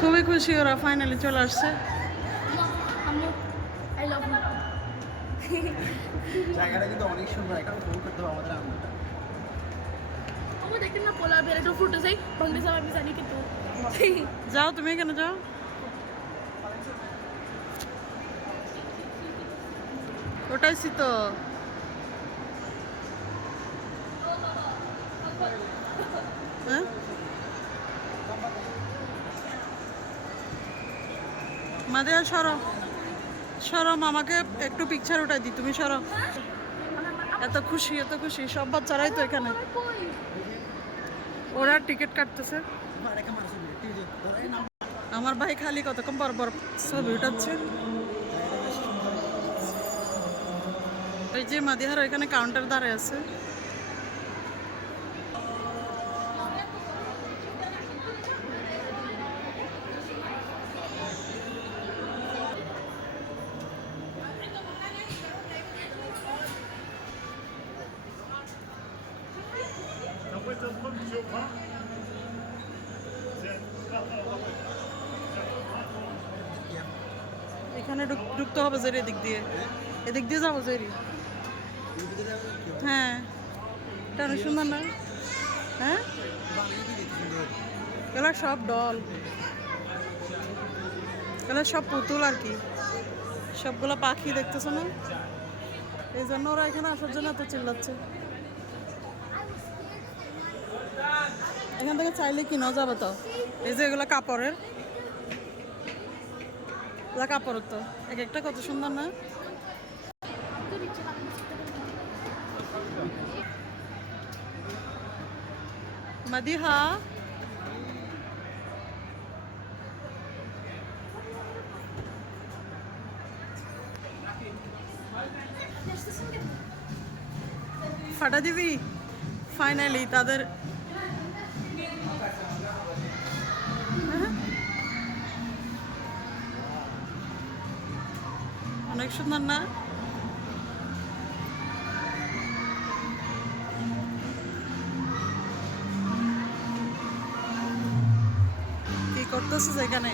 খুবই খুশি ওরা ফাইনালি চলে আসছে। জায়গাটা কিন্তু অনেক সুন্দর, এখানে উপভোগ করতে হবে আমাদের আনন্দটা। দেখেন না পোলার বের একটু ফুটে যাই বাংলাদেশ আমি জানি কিন্তু যাও তুমি এখানে যাও। ওটাইছি তো। হ্যাঁ মাদিয়া সরো সরো, মামাকে একটু পিকচার উঠাই দি, তুমি সরো। এত খুশি এত খুশি, সব বাচ্চারাই তো এখানে। ওরা টিকিট কাটতেছে। আমার ভাই খালি কতক্ষণ পর পর ছবি উঠাচ্ছে। ওই যে মাদিহার ওইখানে কাউন্টার দাঁড়ায় আছে। এখানে ঢুকতে হবে যে এদিক দিয়ে, এদিক দিয়ে যাবো যে। হ্যাঁ এটা অনেক সুন্দর না? হ্যাঁ এগুলো সব ডল, এগুলো সব পুতুল আর কি, সবগুলো পাখি দেখতেছো না? এই জন্য ওরা এখানে আসার জন্য এত চিল্লাচ্ছে। এখান থেকে চাইলে কিনা যাবে তো। এই যে এগুলো কাপড়ের, এগুলো কাপড়ের তো এক একটা কত সুন্দর না? মাদিহা ফাটা দিবি ফাইনালি তাদের। অনেক সুন্দর না? কি করতেছিস এখানে?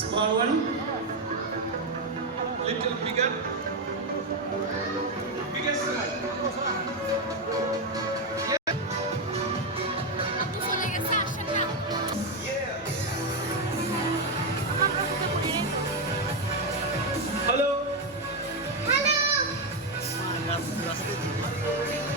Small one, little bigger, biggest one. Hello. রাস্তায়